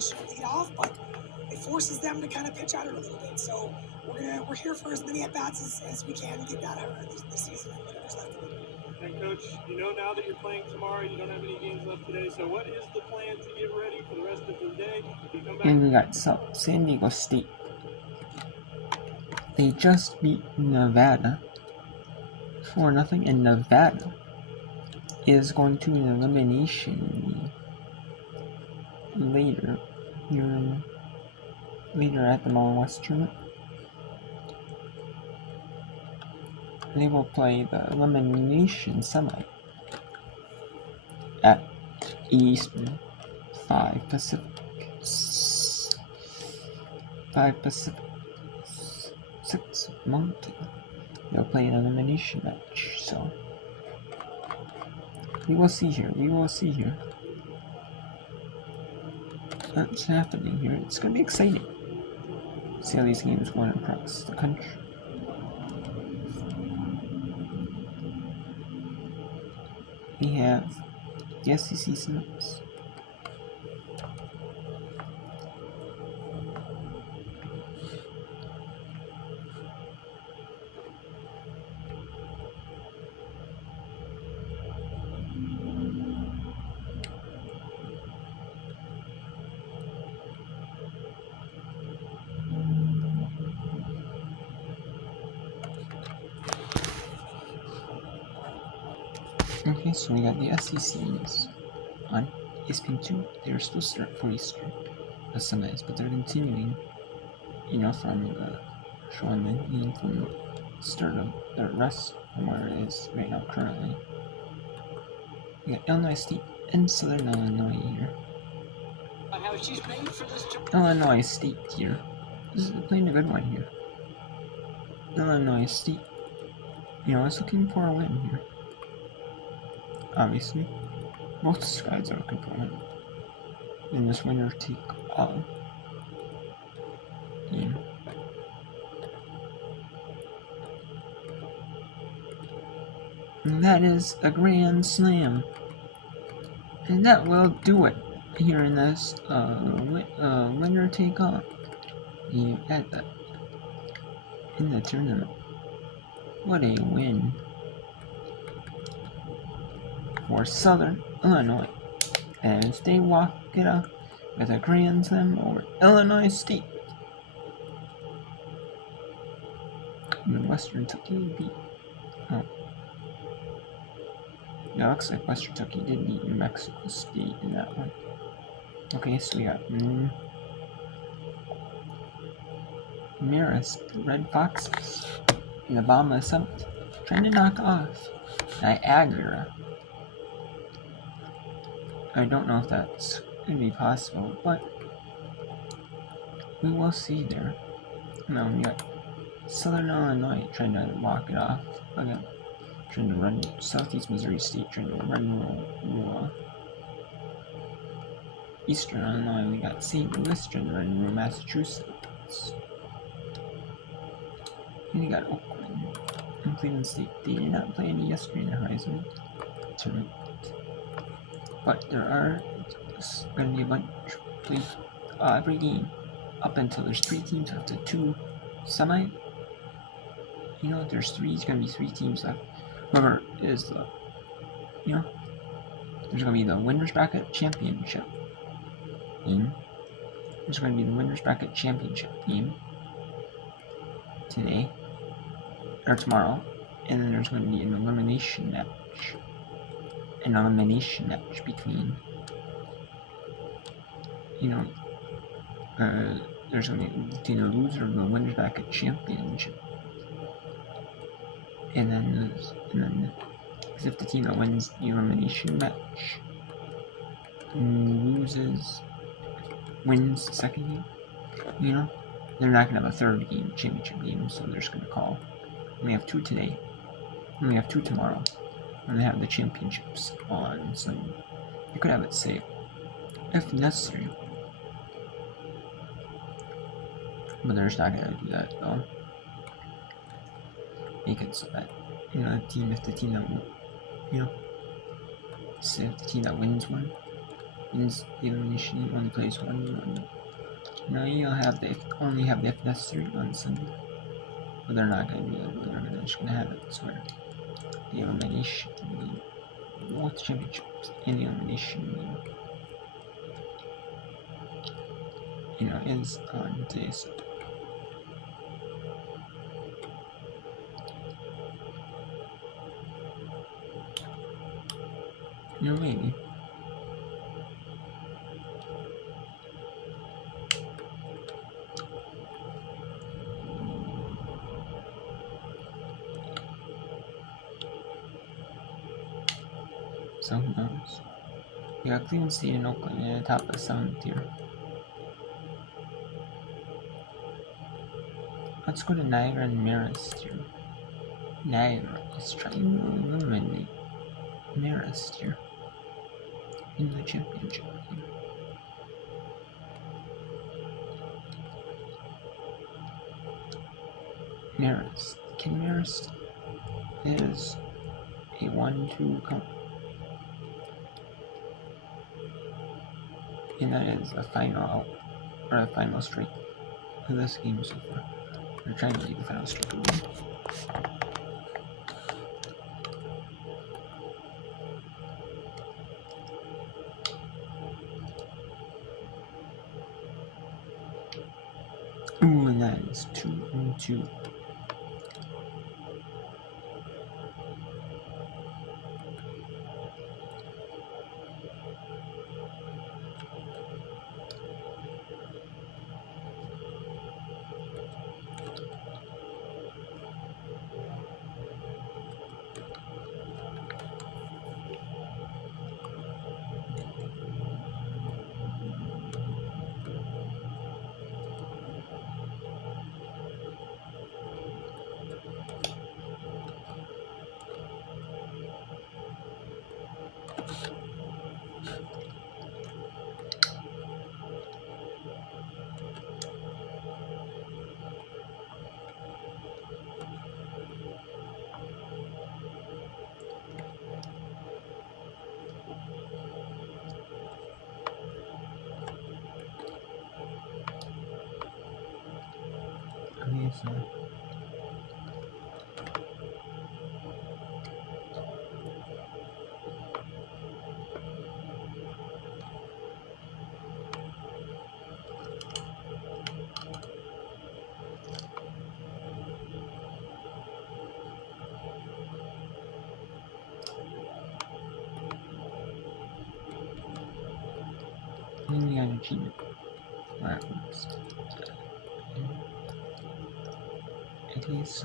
conventional leadoff, but it forces them to kind of pitch out a little bit. So we're here for as many at bats as we can to get that out of this season and whatever's left of it. And Coach, you know now that you're playing tomorrow, you don't have any games left today. So what is the plan to get ready for the rest of the day? You come back. And we got San Diego State. They just beat Nevada 4-0, and Nevada is going to an elimination later at the Mountain West tournament. They will play the elimination semi at Eastern, 5 Pacific, 6 Mountain. They'll play an elimination match, so we will see here. What's happening here? It's gonna be exciting. See how these games going across the country. We have the SEC Semis. Okay, so we got the SECs on ESPN2. They're still start for Eastern, the semis, but they're continuing, from showing from the start of the rest from where it is right now currently. We got Illinois State and Southern Illinois here. Illinois State here. This is playing a good one here. Illinois State, is looking for a win here. Obviously, both sides are looking for a win in this winner take all game. And that is a grand slam, and that will do it here in this winner take all in the tournament. What a win for Southern Illinois as they walk it off with a grand slam over Illinois State. And Western Kentucky beat. Yeah, looks like Western Kentucky did beat New Mexico State in that one. Okay, so we got Marist, the Red Foxes, in the bottom of the 7th, trying to knock off Niagara. I don't know if that's going to be possible, but we will see there. Now we got Southern Illinois trying to walk it off again, trying to run Southeast Missouri State, trying to run Eastern Illinois. We got St. Louis trying to run Massachusetts. And we got Oakland and Cleveland State. They did not play any yesterday in the Horizon tournament. But there are going to be a bunch played every game up until there's 3 teams after 2 semi. There's going to be 3 teams left. Whoever is the, there's going to be the Winners Bracket Championship game. There's going to be the Winners Bracket Championship game today or tomorrow, and then there's going to be an elimination match. Between, there's going to be between the loser of the Winners Bracket Championship, and then if the team that wins the elimination match wins the second game, they're not going to have a third game, championship game, so they're just going to call. We have 2 today, and we have 2 tomorrow. And they have the championships on, so you could have it saved if necessary. But they're just not gonna do that though. Make it so that if the team that say if the team that wins one means the elimination only plays 1-1. Now you'll have only have the FS3 on Sunday. But they're not gonna do that, they're just gonna have it, I swear. The elimination, the World Championships and the elimination, is on today's. Maybe. So who knows? We got Cleveland State and Oakland in the top of the 7th tier. Let's go to Niagara and Marist here. Niagara is trying to eliminate Marist here in the championship here. Marist. Can Marist is a 1-2 comp. And that is a final out, or a final streak for this game so far. We're trying to keep the final streak going. Ooh, and that is 2-2. So. Indiana achievement. Alright, oops. It is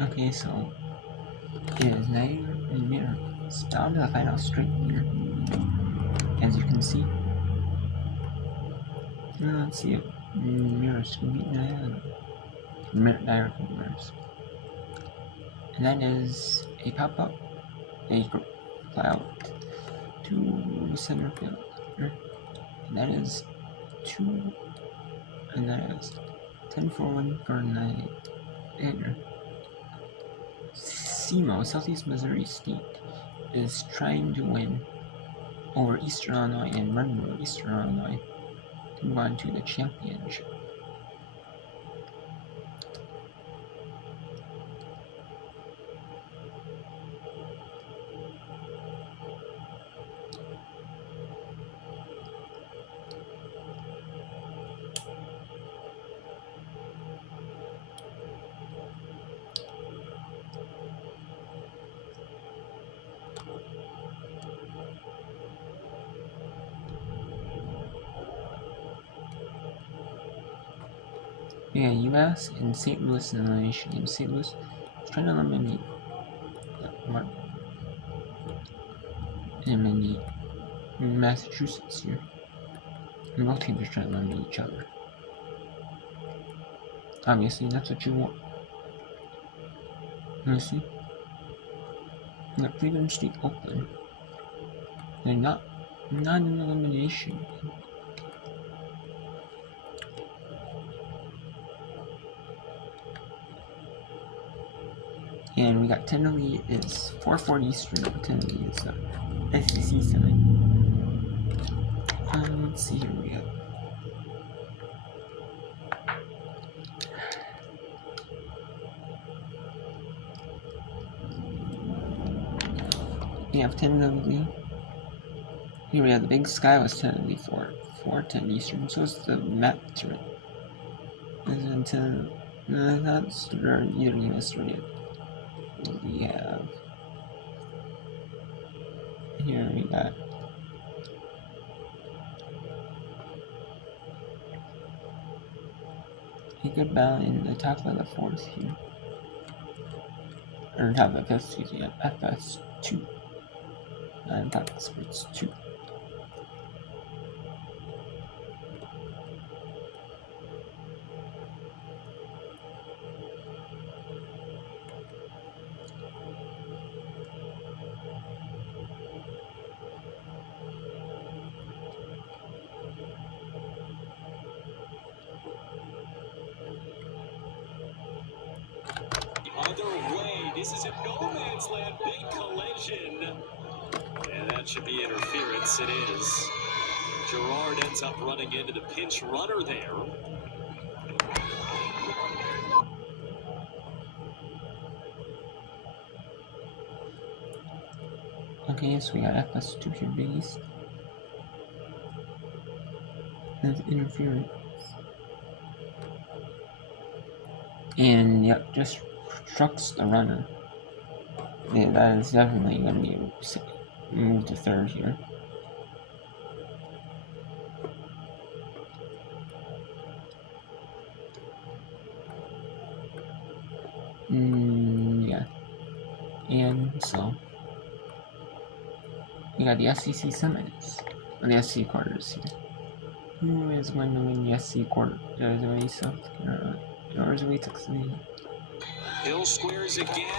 okay, so it is Niagara and Mirror. It's down to the final straight here. As you can see. Let's see if Mirrors can beat Niagara. Niagara Mirrors. And that is a pop-up, a fly out to center field. And that is 2, and that is 10 for 1 for Niagara. SEMO, Southeast Missouri State, is trying to win over Eastern Illinois and Monroe, Eastern Illinois, to move on to the championship. Yeah, US and St. Louis in the elimination game. St. Louis is trying to eliminate Massachusetts here. And both teams are trying to eliminate each other. Obviously, that's what you want. You see? You got Freedom State Oakland. They're not an elimination. And we got 10 to lead is 440 Eastern, 10 to lead is SEC 7. Let's see here we go. We have 10 to lead. Here we have the Big Sky was 10 to lead for 410 Eastern, so it's the map tournament. And 10, that's either game is started. We have here we got a good battle in the top of the fourth here, or top of the fifth, excuse me, FS2 and top of sports 2. Underway. This is a no man's land big collision. And that should be interference. It is. Gerard ends up running into the pinch runner there. Okay, so we got FS2 here, Big East. That's interference. And yep, just trucks the runner. Yeah, that is definitely going to be moved to third here. Yeah. And so we got the SEC semis, or the SEC quarters here. Who is going to win the SEC quarter? Is it East South Carolina? Or is it Texas? Hill squares again.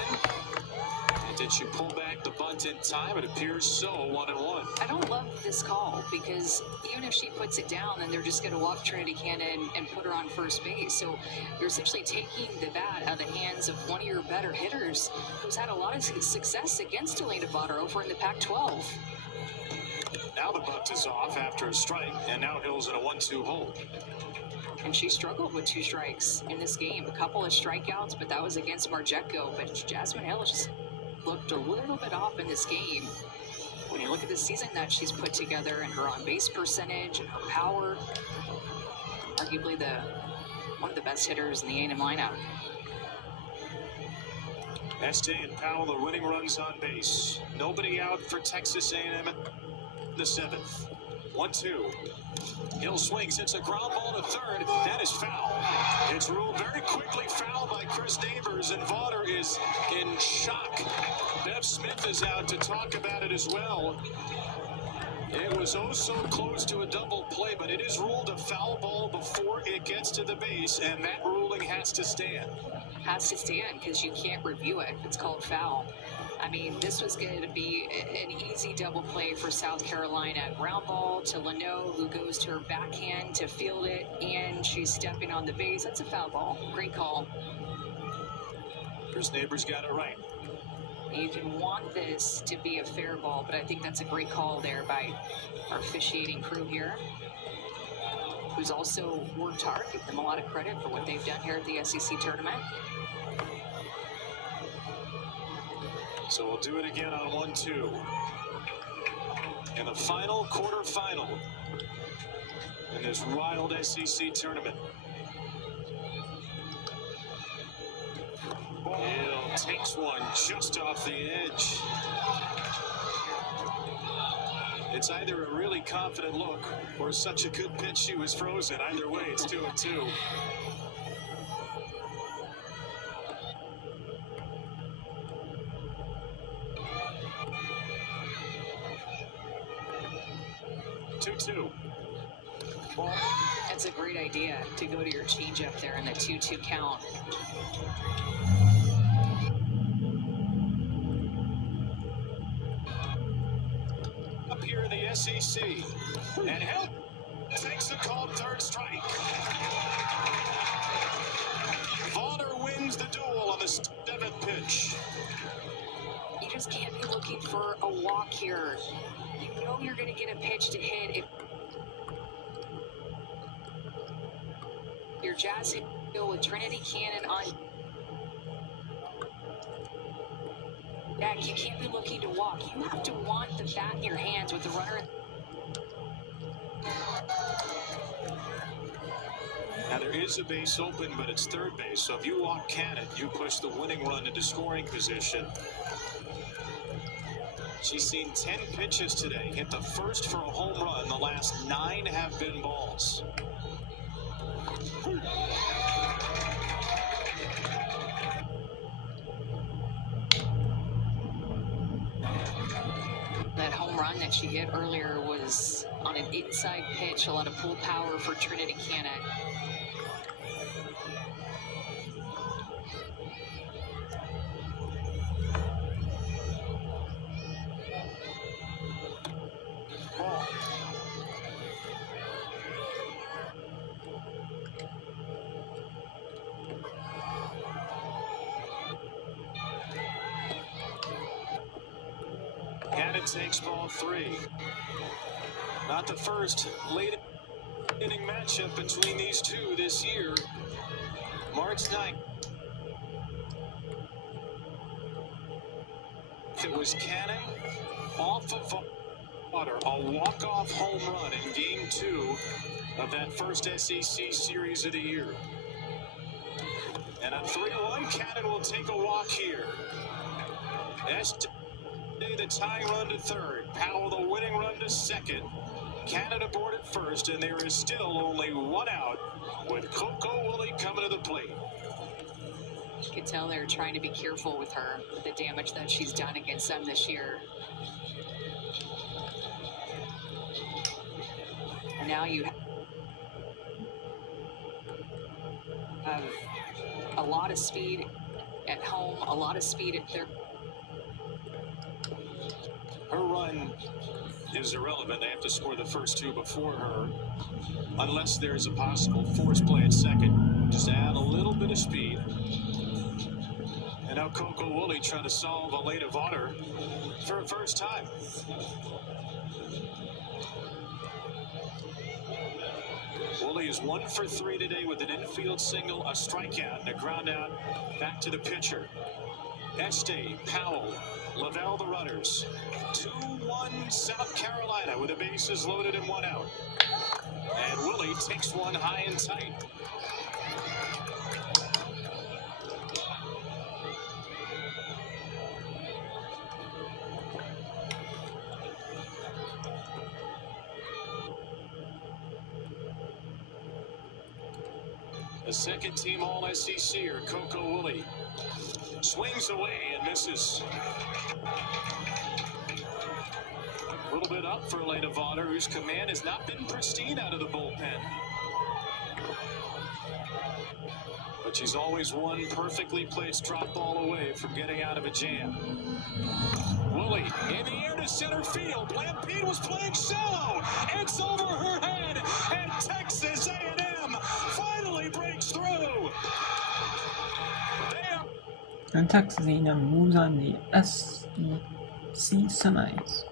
And did she pull back the bunt in time? It appears so. 1-1. I don't love this call because even if she puts it down, then they're just going to walk Trinity Cannon and put her on first base. So you're essentially taking the bat out of the hands of one of your better hitters who's had a lot of success against Elena Votto over in the Pac-12. Now the bunt is off after a strike, and now Hill's in a 1-2 hold. And she struggled with 2 strikes in this game. A couple of strikeouts, but that was against Marjetko. But Jasmine Hill just looked a little bit off in this game. When you look at the season that she's put together and her on-base percentage and her power, arguably one of the best hitters in the A&M lineup. Este and Powell, the winning runs on base. Nobody out for Texas A&M in the 7th. 1-2. Hill swings, hits a ground ball to third. That is foul. It's ruled very quickly foul by Chris Neighbors, and Vaughter is in shock. Bev Smith is out to talk about it as well. It was oh so close to a double play, but it is ruled a foul ball before it gets to the base, and that ruling has to stand. Has to stand because you can't review it. It's called foul. I mean, this was going to be an easy double play for South Carolina. Ground ball to Leno, who goes to her backhand to field it, and she's stepping on the base. That's a foul ball. Great call. Chris Neighbors got it right. You can want this to be a fair ball, but I think that's a great call there by our officiating crew here, who's also worked hard. Give them a lot of credit for what they've done here at the SEC tournament. So we'll do it again on 1-2. In the final quarterfinal in this wild SEC tournament. Hill takes one just off the edge. It's either a really confident look or such a good pitch she was frozen. Either way, it's 2-2. That's a great idea to go to your changeup there in the 2-2 count. Up here in the SEC, and Hill takes a called third strike. Vaughter wins the duel on the 7th pitch. You just can't be looking for a walk here. You know you're going to get a pitch to hit if your Jazz hit with Trinity Cannon on deck. You can't be looking to walk. You have to want the bat in your hands with the runner. Now there is a base open, but it's third base. So if you walk Cannon, you push the winning run into scoring position. She's seen 10 pitches today. Hit the first for a home run. The last 9 have been balls. That home run that she hit earlier was on an inside pitch. A lot of pull power for Trinity Cannon. Cannon takes ball 3. Not the first late inning matchup between these two this year. March 9th. It was Cannon off of Vaughter, a walk-off home run in Game 2 of that first SEC series of the year. And on 3-1, Cannon will take a walk here. The tying run to third. Powell the winning run to second. Cannon aboard at first, and there is still only one out with Coco Woolley coming to the plate. You can tell they're trying to be careful with her, with the damage that she's done against them this year. And now you have a lot of speed at home, a lot of speed at third. Her run is irrelevant. They have to score the first 2 before her, unless there's a possible force play at second. Just add a little bit of speed. And now Coco Woolley trying to solve Elena Vaughter for a first time. Woolley is 1 for 3 today with an infield single, a strikeout, and a ground out back to the pitcher. Este, Powell, Lavelle the runners. 2-1 South Carolina with the bases loaded and 1 out. And Woolley takes one high and tight. A second-team All-SECer, Coco Woolley, swings away and misses. A little bit up for Elena Vaughter, whose command has not been pristine out of the bullpen. But she's always one perfectly placed drop ball away from getting out of a jam. Woolley in the air to center field. Lampede was playing shallow. It's over her head, and Texas A&M finally breaks through. And Texas A&M moves on the SEC semis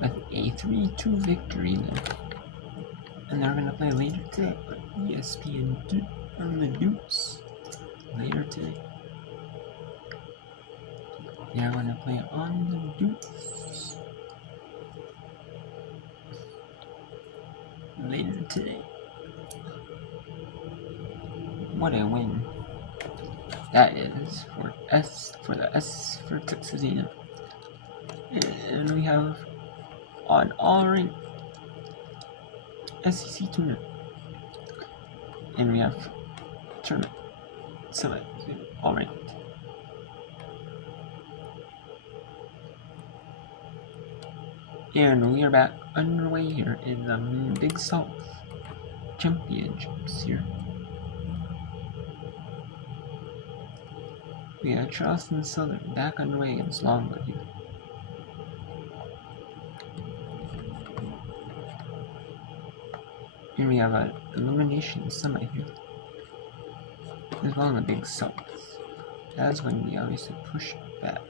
with a 3-2 victory then. And they're gonna play later today on ESPN on the Dukes later today. They're gonna play on the Dukes later today. What a win that is for Texas A&M. And we have an all-ranked SEC tournament, and we have tournament semi all-ranked. And we are back underway here in the Big South Championships here. We have Charleston Southern back underway against Longwood here. And we have an elimination semi here, as well in the Big South. That's going to be obviously pushed back.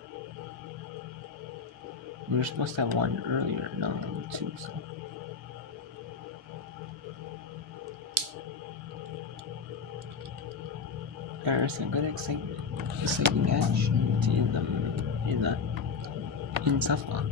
We were supposed to have one earlier, no, number 2, so. There's a good exciting action in Suffolk.